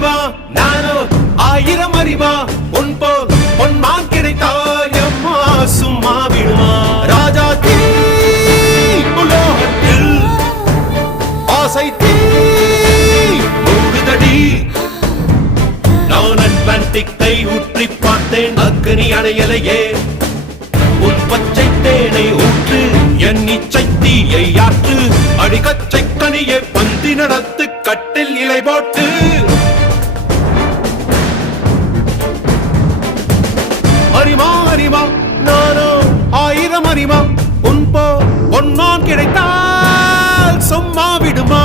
அறிவா நானோ ஆயிரம் அறிவா உன் போல் பொன்மான் கிடைத்தால் எம்மா சும்மா விடுமா ராஜா தீ உலோகத்தில் ஆசை தீ மூடுதடி நான் அட்லாண்டிக்கை ஊற்றி பார்த்தேன் அக்கனி அணையலையே உன் பச்சை தேனை ஊற்று என் இச்சை தீயை ஆற்று அடிக்கச்சை கனியை பந்தி நடத்து கட்டில் இலை போட்டு அறிமா அறிமா நானோ ஆயிரம் அறிமா உன் போ பொன்னான் கிடைத்தால் சும்மா விடுமா